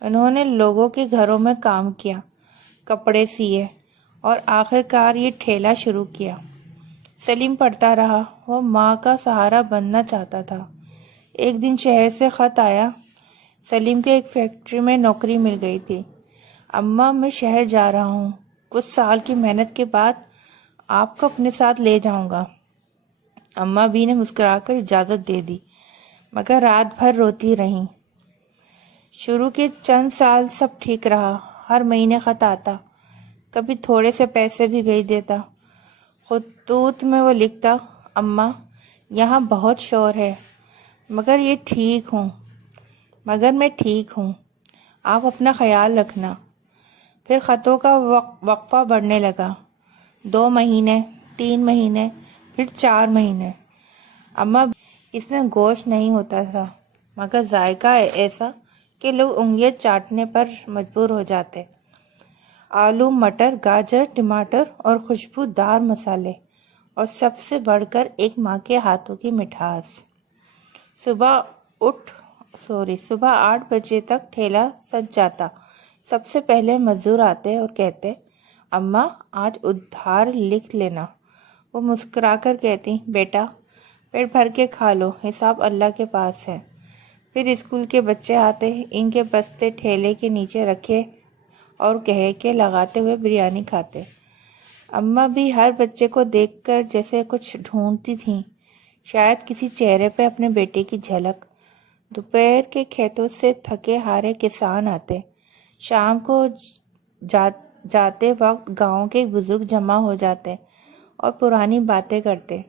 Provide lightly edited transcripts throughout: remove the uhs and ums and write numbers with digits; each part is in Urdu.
انہوں نے لوگوں کے گھروں میں کام کیا، کپڑے سیے اور آخر کار یہ ٹھیلا شروع کیا۔ سلیم پڑھتا رہا، وہ ماں کا سہارا بننا چاہتا تھا۔ ایک دن شہر سے خط آیا۔ سلیم کے ایک فیکٹری میں نوکری مل گئی تھی۔ اماں، میں شہر جا رہا ہوں، کچھ سال کی محنت کے بعد آپ کو اپنے ساتھ لے جاؤں گا۔ اماں بھی نے مسکرا کر اجازت دے دی، مگر رات بھر روتی رہیں۔ شروع کے چند سال سب ٹھیک رہا، ہر مہینے خط آتا، کبھی تھوڑے سے پیسے بھی بھیج دیتا۔ خطوط میں وہ لکھتا، اماں یہاں بہت شور ہے، مگر میں ٹھیک ہوں، آپ اپنا خیال رکھنا۔ پھر خطوں کا وقفہ بڑھنے لگا، 2 مہینے، 3 مہینے، پھر 4 مہینے۔ اماں اس میں گوشت نہیں ہوتا تھا، مگر ذائقہ ایسا کہ لوگ انگلیاں چاٹنے پر مجبور ہو جاتے۔ آلو، مٹر، گاجر، ٹماٹر اور خوشبودار مسالے، اور سب سے بڑھ کر ایک ماں کے ہاتھوں کی مٹھاس۔ صبح 8 بجے تک ٹھیلا سج جاتا۔ سب سے پہلے مزدور آتے اور کہتے، اماں آج ادھار لکھ لینا۔ وہ مسکرا کر کہتی، بیٹا پیٹ بھر کے کھا لو، حساب اللہ کے پاس ہے۔ پھر اسکول کے بچے آتے، ان کے بستے ٹھیلے کے نیچے رکھے اور کہے کہ لگاتے ہوئے بریانی کھاتے۔ اماں بھی ہر بچے کو دیکھ کر جیسے کچھ ڈھونڈتی تھیں، شاید کسی چہرے پہ اپنے بیٹے کی جھلک۔ دوپہر کے کھیتوں سے تھکے ہارے کسان آتے۔ شام کو جاتے وقت گاؤں کے بزرگ جمع ہو جاتے اور پرانی باتیں کرتے۔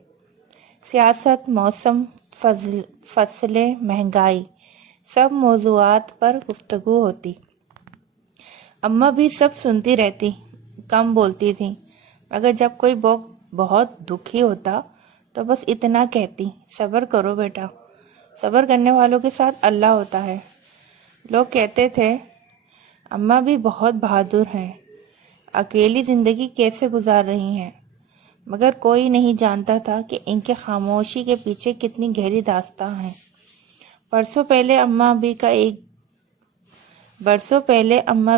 سیاست، موسم، فصلیں، مہنگائی، سب موضوعات پر گفتگو ہوتی۔ اماں بھی سب سنتی رہتی، کم بولتی تھی، مگر جب کوئی بہت دکھی ہوتا تو بس اتنا کہتی، صبر کرو بیٹا، صبر کرنے والوں کے ساتھ اللہ ہوتا ہے۔ لوگ کہتے تھے، اماں بھی بہت بہادر ہیں، اکیلی زندگی کیسے گزار رہی ہیں، مگر کوئی نہیں جانتا تھا کہ ان کے خاموشی کے پیچھے کتنی گہری داستاں ہیں۔ برسوں پہلے اماں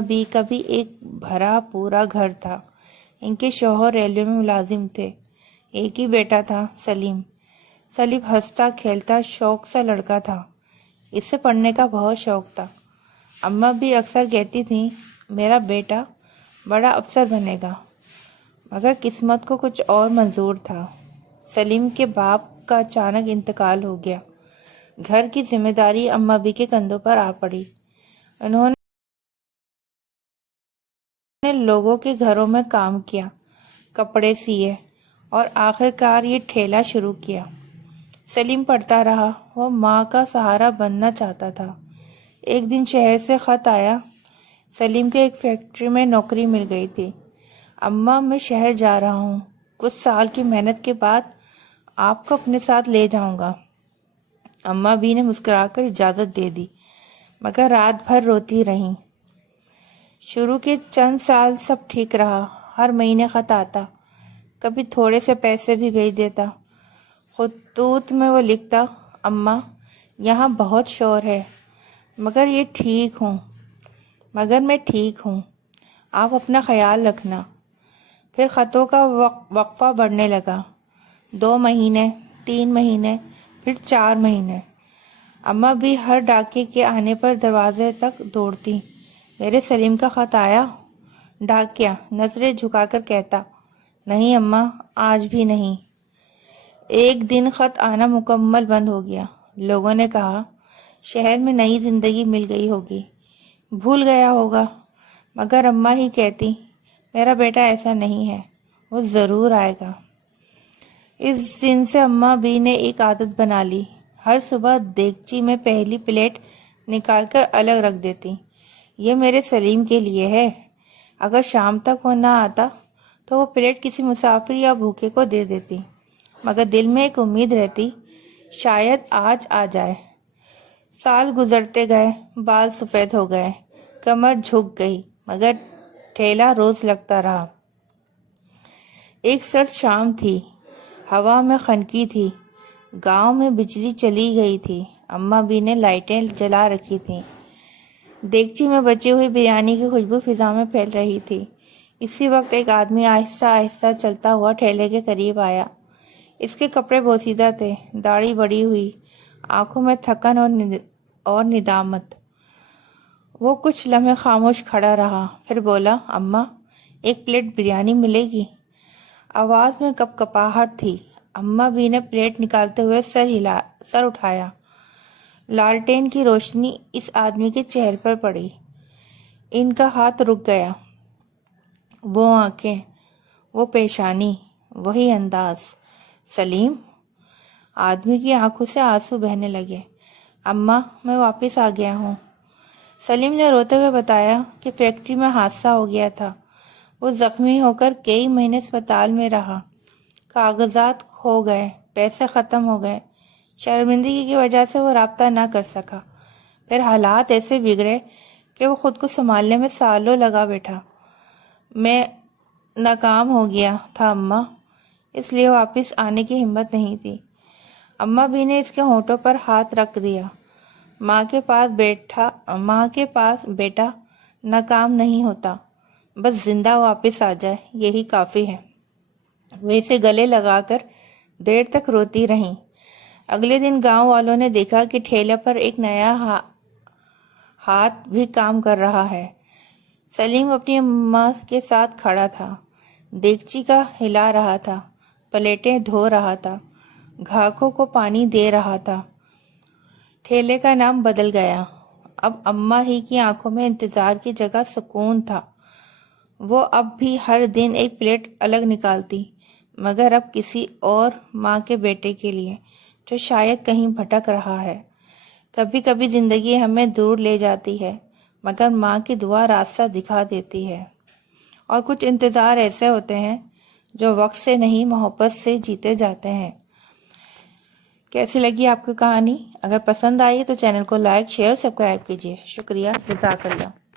بھی کا بھی ایک بھرا پورا گھر تھا۔ ان کے شوہر ریلوے میں ملازم تھے، ایک ہی بیٹا تھا، سلیم۔ سلیم ہنستا کھیلتا شوق سا لڑکا تھا، اسے پڑھنے کا بہت شوق تھا۔ اماں بھی اکثر کہتی تھیں، میرا بیٹا بڑا افسر بنے گا، مگر قسمت کو کچھ اور منظور تھا۔ سلیم کے باپ کا اچانک انتقال ہو گیا۔ گھر کی ذمہ داری اماں بھی کے کندھوں پر آ پڑی۔ انہوں نے لوگوں کے گھروں میں کام کیا، کپڑے سیے اور آخر کار یہ ٹھیلا شروع کیا۔ سلیم پڑھتا رہا، وہ ماں کا سہارا بننا چاہتا تھا۔ ایک دن شہر سے خط آیا۔ سلیم کے ایک فیکٹری میں نوکری مل گئی تھی۔ اماں، میں شہر جا رہا ہوں، کچھ سال کی محنت کے بعد آپ کو اپنے ساتھ لے جاؤں گا۔ اماں بھی نے مسکرا کر اجازت دے دی، مگر رات بھر روتی رہیں۔ شروع کے چند سال سب ٹھیک رہا، ہر مہینے خط آتا، کبھی تھوڑے سے پیسے بھی بھیج دیتا۔ خطوط میں وہ لکھتا، اماں یہاں بہت شور ہے، مگر میں ٹھیک ہوں، آپ اپنا خیال رکھنا۔ پھر خطوں کا وقفہ بڑھنے لگا، 2 مہینے، 3 مہینے، پھر 4 مہینے۔ اماں بھی ہر ڈاکے کے آنے پر دروازے تک دوڑتی، میرے سلیم کا خط آیا؟ ڈاکیا نظریں جھکا کر کہتا، نہیں اماں، آج بھی نہیں۔ ایک دن خط آنا مکمل بند ہو گیا۔ لوگوں نے کہا، شہر میں نئی زندگی مل گئی ہوگی، بھول گیا ہوگا، مگر اماں ہی کہتی، میرا بیٹا ایسا نہیں ہے، وہ ضرور آئے گا۔ اس دن سے اماں بھی نے ایک عادت بنا لی، ہر صبح دیگچی میں پہلی پلیٹ نکال کر الگ رکھ دیتی، یہ میرے سلیم کے لیے ہے۔ اگر شام تک وہ نہ آتا تو وہ پلیٹ کسی مسافر یا بھوکے کو دے دیتی، مگر دل میں ایک امید رہتی، شاید آج آ جائے۔ سال گزرتے گئے، بال سفید ہو گئے، کمر جھک گئی، مگر ٹھیلا روز لگتا رہا۔ ایک سرد شام تھی، ہوا میں خنکی تھی، گاؤں میں بجلی چلی گئی تھی، اماں بھی نے لائٹیں جلا رکھی تھیں۔ دیگچی میں بچی ہوئی بریانی کی خوشبو فضا میں پھیل رہی تھی۔ اسی وقت ایک آدمی آہستہ آہستہ چلتا ہوا ٹھیلے کے قریب آیا۔ اس کے کپڑے بوسیدہ تھے، داڑھی بڑی ہوئی، آنکھوں میں تھکن اور ندامت۔ وہ کچھ لمحے خاموش کھڑا رہا، پھر بولا، اماں، ایک پلیٹ بریانی ملے گی؟ آواز میں کپ کپاہٹ تھی۔ اماں بھی نے پلیٹ نکالتے ہوئے سر اٹھایا۔ لالٹین کی روشنی اس آدمی کے چہرے پر پڑی۔ ان کا ہاتھ رک گیا۔ وہ آنکھیں، وہ پیشانی، وہی انداز۔ سلیم؟ آدمی کی آنکھوں سے آنسو بہنے لگے۔ اماں، میں واپس آ گیا ہوں۔ سلیم نے روتے ہوئے بتایا کہ فیکٹری میں حادثہ ہو گیا تھا۔ وہ زخمی ہو کر کئی مہینے اسپتال میں رہا۔ کاغذات کھو گئے، پیسے ختم ہو گئے۔ شرمندگی کی وجہ سے وہ رابطہ نہ کر سکا۔ پھر حالات ایسے بگڑے کہ وہ خود کو سنبھالنے میں سالوں لگا بیٹھا۔ میں ناکام ہو گیا تھا اماں، اس لیے واپس آنے کی ہمت نہیں تھی۔ اماں بھی نے اس کے ہونٹوں پر ہاتھ رکھ دیا۔ ماں کے پاس بیٹا ناکام نہیں ہوتا، بس زندہ واپس آ جائے، یہی کافی ہے۔ وہ اسے گلے لگا کر دیر تک روتی رہیں۔ اگلے دن گاؤں والوں نے دیکھا کہ ٹھیلے پر ایک نیا ہاتھ بھی کام کر رہا ہے۔ سلیم اپنی اماں کے ساتھ کھڑا تھا، دیگچی کا ہلا رہا تھا، پلیٹیں دھو رہا تھا، گھاکوں کو پانی دے رہا تھا۔ ٹھیلے کا نام بدل گیا۔ اب اماں ہی کی آنکھوں میں انتظار کی جگہ سکون تھا۔ وہ اب بھی ہر دن ایک پلیٹ الگ نکالتی، مگر اب کسی اور ماں کے بیٹے کے لیے، جو شاید کہیں بھٹک رہا ہے۔ کبھی کبھی زندگی ہمیں دور لے جاتی ہے، مگر ماں کی دعا راستہ دکھا دیتی ہے۔ اور کچھ انتظار ایسے ہوتے ہیں جو وقت سے نہیں، محبت سے جیتے جاتے ہیں۔ کیسی لگی آپ کو کہانی؟ اگر پسند آئی تو چینل کو لائک، شیئر، سبسکرائب کیجیے۔ شکریہ، جزاک اللہ۔